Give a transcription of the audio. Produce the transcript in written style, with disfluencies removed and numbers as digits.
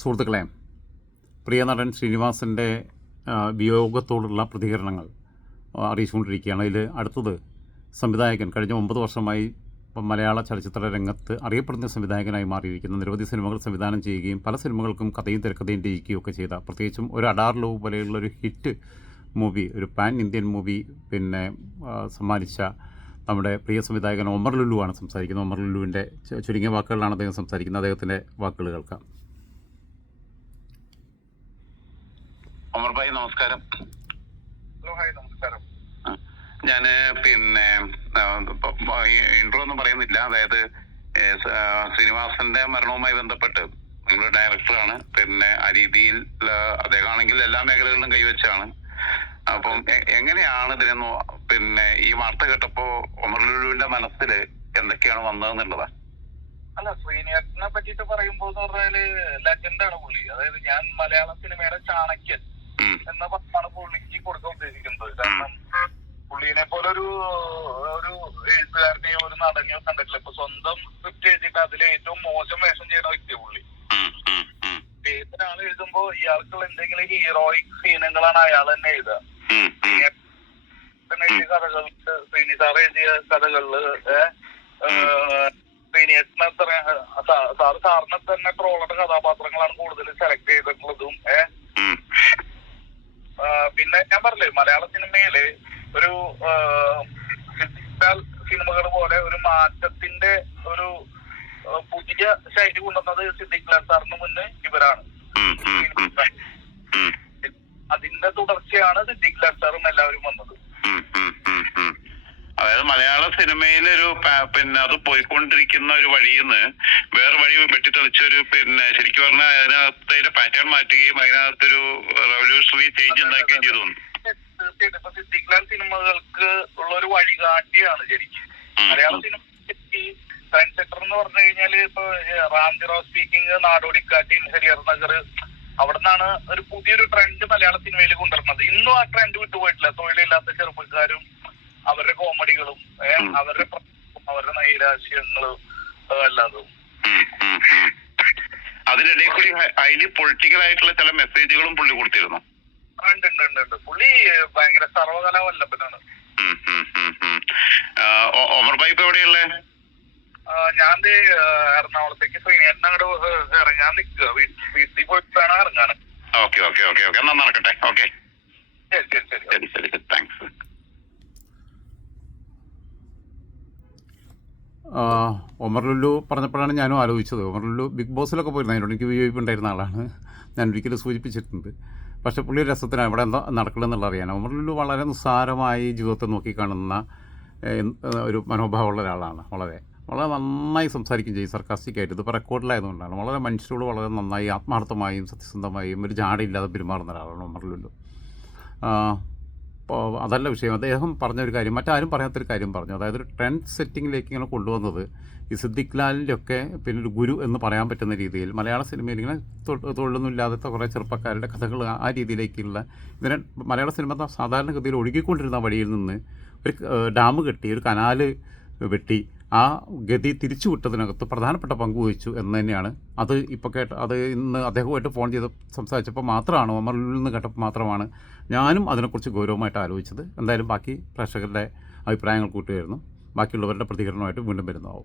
സുഹൃത്തുക്കളെ, പ്രിയ നടൻ ശ്രീനിവാസൻ്റെ വിയോഗത്തോടുള്ള പ്രതികരണങ്ങൾ അറിയിച്ചുകൊണ്ടിരിക്കുകയാണ്. അതിൽ അടുത്തത് സംവിധായകൻ കഴിഞ്ഞ 9 വർഷമായി മലയാള ചലച്ചിത്ര രംഗത്ത് അറിയപ്പെടുന്ന സംവിധായകനായി മാറിയിരിക്കുന്ന, നിരവധി സിനിമകൾ സംവിധാനം ചെയ്യുകയും പല സിനിമകൾക്കും കഥയും തിരക്കഥയും രചിക്കുകയും ഒക്കെ ചെയ്ത, പ്രത്യേകിച്ചും ഒരു അഡാർ ലവ് പോലെയുള്ളൊരു ഹിറ്റ് മൂവി, ഒരു പാൻ ഇന്ത്യൻ മൂവി സമ്മാനിച്ച നമ്മുടെ പ്രിയ സംവിധായകൻ ഒമർ ലുലു ആണ് സംസാരിക്കുന്നത്. ഒമർ ലുലുവിൻ്റെ ചുരുങ്ങിയ വാക്കുകളിലാണ് അദ്ദേഹം സംസാരിക്കുന്നത്. അദ്ദേഹത്തിൻ്റെ വാക്കുകൾ കേൾക്കാം. ഒമർ ഭായി നമസ്കാരം. നമസ്കാരം. ഞാൻ ഇൻട്രോ ഒന്നും പറയുന്നില്ല. അതായത് ശ്രീനിവാസന്റെ മരണവുമായി ബന്ധപ്പെട്ട് നിങ്ങളുടെ ഡയറക്ടറാണ്. ആ രീതിയിൽ അദ്ദേഹമാണെങ്കിൽ എല്ലാ മേഖലകളിലും കൈവച്ചാണ്. അപ്പം എങ്ങനെയാണ് ഇതിനൊന്ന് ഈ വാർത്ത കേട്ടപ്പോ ഒമർ ലുലുവിന്റെ മനസ്സിൽ എന്തൊക്കെയാണ് വന്നതെന്നുള്ളതാ? അല്ല, ശ്രീനിവാസനെ പറ്റിയിട്ട് പറയുമ്പോ എന്ന് പറഞ്ഞാല് ലെജൻഡാണ് പുള്ളി. അതായത് ഞാൻ മലയാള സിനിമയുടെ ചാണക്യൻ എന്ന പത്താണ് പുള്ളിക്ക് കൊടുക്കാൻ ഉദ്ദേശിക്കുന്നത്. കാരണം പുള്ളിനെ പോലെ ഒരു എഴുത്തുകാരനെയോ ഒരു നടനെയോ കണ്ടിട്ടില്ല. ഇപ്പൊ സ്വന്തം സ്ക്രിപ്റ്റ് എഴുതിയിട്ട് അതിൽ ഏറ്റവും മോശം വേഷം ചെയ്യുന്ന വ്യക്തിയാണ് പുള്ളി. ഒരാൾ എഴുതുമ്പോ ഇയാൾക്കുള്ള എന്തെങ്കിലും ഹീറോയിക് സീനുകളാണ് അയാൾ തന്നെ എഴുതുക. എഴുതിയ കഥകൾക്ക് ശ്രീനിസാർ എഴുതിയ കഥകളില് സാറിനെ തന്നെ ട്രോളുടെ കഥാപാത്രങ്ങളാണ് കൂടുതൽ സെലക്ട് ചെയ്തിട്ടുള്ളതും. പിന്നെ ഞാൻ പറഞ്ഞില്ലേ, മലയാള സിനിമയില് ഒരു സിനിമകൾ പോലെ ഒരു മാറ്റത്തിന്റെ ഒരു പുതിയ ശൈലി കൊണ്ടുവന്നത് സിദ്ദിഖ് ലാൽ സാറിന് മുന്നേ ഇവരാണ്. അതിന്റെ തുടർച്ചയാണ് സിദ്ദിഖ് ലാൽ സാറും എല്ലാവരും വന്നത്. അതായത് മലയാള സിനിമയിലൊരു അത് പോയിക്കൊണ്ടിരിക്കുന്ന ഒരു വഴിന്ന് വേറെ വഴി വെട്ടിത്തെളിച്ചൊരു ശരിക്കും പറഞ്ഞാൽ അതിനകത്ത് പാറ്റേൺ മാറ്റുകയും അതിനകത്തൊരു റെവല്യൂഷണറി ചേഞ്ച് ഉണ്ടാക്കുകയും ചെയ്തു. തീർച്ചയായിട്ടും ഇപ്പൊ സിദ്ദിഖ് ലാൽ സിനിമകൾക്ക് ഉള്ള ഒരു വഴികാട്ടിയാണ് ശരിക്കും മലയാള സിനിമ. ട്രെൻഡ് സെറ്റർ എന്ന് പറഞ്ഞു കഴിഞ്ഞാല് ഇപ്പൊ റാംജിറോ സ്പീക്കിംഗ്, നാടോടിക്കാറ്റ്, ഹരിഹർ നഗർ, അവിടെ നിന്നാണ് ഒരു പുതിയൊരു ട്രെൻഡ് മലയാള സിനിമയിൽ കൊണ്ടുവരുന്നത്. ഇന്നും ആ ട്രെൻഡ് വിട്ടുപോയിട്ടില്ല. തൊഴിലില്ലാത്ത ചെറുപ്പക്കാരും അവരുടെ കോമഡികളും അവരുടെ നൈരാശ്യങ്ങളും അല്ലാതും. അതിനിടയിൽ കൂടി ഹൈലി പൊളിറ്റിക്കൽ ആയിട്ടുള്ള ചില മെസ്സേജുകളും പുള്ളി കൊടുത്തിരുന്നു. ഉണ്ട്. പുള്ളി ഭയങ്കര സർവകലാവല്ലഭനാണ്. ഒമർ ഭായി ഇപ്പൊ എവിടെയുള്ളേ? ഞാൻ എറണാകുളത്തേക്ക് ശ്രീനേട്ടൻ അങ്ങോട്ട് ഇറങ്ങാൻ നിൽക്കുക. വീട്ടിൽ പോയിട്ടാണ് ഇറങ്ങാൻ. ഓക്കെ എന്നാ നടക്കട്ടെ. ഓക്കെ, ശരി. താങ്ക്സ്. ഒമർ ലുലു പറഞ്ഞപ്പോഴാണ് ഞാനും ആലോചിച്ചത്. ഒമർ ലുലു ബിഗ് ബോസിലൊക്കെ പോയിരുന്നു. അതിനോട് എനിക്ക് വിയോജിപ്പ് ഉണ്ടായിരുന്ന ആളാണ്. ഞാൻ ഒരിക്കലും സൂചിപ്പിച്ചിട്ടുണ്ട്. പക്ഷേ പുള്ളി രസത്തിനാണ് ഇവിടെ എന്താ നടക്കണമെന്നുള്ള അറിയാൻ. ഒമർ ലുലു വളരെ നിസ്സാരമായി ജീവിതത്തെ നോക്കിക്കാണുന്ന ഒരു മനോഭാവമുള്ള ഒരാളാണ്. വളരെ നന്നായി സംസാരിക്കുകയും ചെയ്യും, സർക്കാസ്റ്റിക്കായിട്ട്. ഇതിപ്പോൾ റെക്കോർഡിലായതുകൊണ്ടാണ്. വളരെ മനുഷ്യരോട് വളരെ നന്നായി ആത്മാർത്ഥമായും സത്യസന്ധമായും ഒരു ജാടയില്ലാതെ പെരുമാറുന്ന ഒരാളാണ് ഒമർ ലുലു. അപ്പോൾ അതല്ല വിഷയം. അദ്ദേഹം പറഞ്ഞൊരു കാര്യം, മറ്റാരും പറയാത്തൊരു കാര്യം പറഞ്ഞു. അതായത് ഒരു ട്രെൻഡ് സെറ്റിങ്ങിലേക്ക് ഇങ്ങനെ കൊണ്ടുവന്നത് ഈ സിദ്ദിഖ് ലാലിൻ്റെ ഒക്കെ ഒരു ഗുരു എന്ന് പറയാൻ പറ്റുന്ന രീതിയിൽ മലയാള സിനിമയിൽ ഇങ്ങനെ തൊഴിലൊന്നും ഇല്ലാത്ത കുറേ ചെറുപ്പക്കാരുടെ കഥകൾ ആ രീതിയിലേക്കുള്ള ഇതിനെ മലയാള സിനിമ സാധാരണഗതിയിൽ ഒഴുകിക്കൊണ്ടിരുന്ന വഴിയിൽ നിന്ന് ഒരു ഡാം കെട്ടി, ഒരു കനാല് വെട്ടി ആ ഗതി തിരിച്ചു വിട്ടതിനകത്ത് പ്രധാനപ്പെട്ട പങ്ക് വഹിച്ചു എന്ന് തന്നെയാണ്. അത് ഇപ്പോൾ അത് ഇന്ന് അദ്ദേഹവുമായിട്ട് ഫോൺ ചെയ്ത് സംസാരിച്ചപ്പോൾ മാത്രമാണ്, ഒമറിൽ നിന്ന് കേട്ടപ്പോൾ മാത്രമാണ് ഞാനും അതിനെക്കുറിച്ച് ഗൗരവമായിട്ട് ആലോചിച്ചത്. എന്തായാലും ബാക്കി പ്രേക്ഷകരുടെ അഭിപ്രായങ്ങൾ കൂട്ടുകയായിരുന്നു. ബാക്കിയുള്ളവരുടെ പ്രതികരണമായിട്ട് വീണ്ടും വരുന്നതാവും.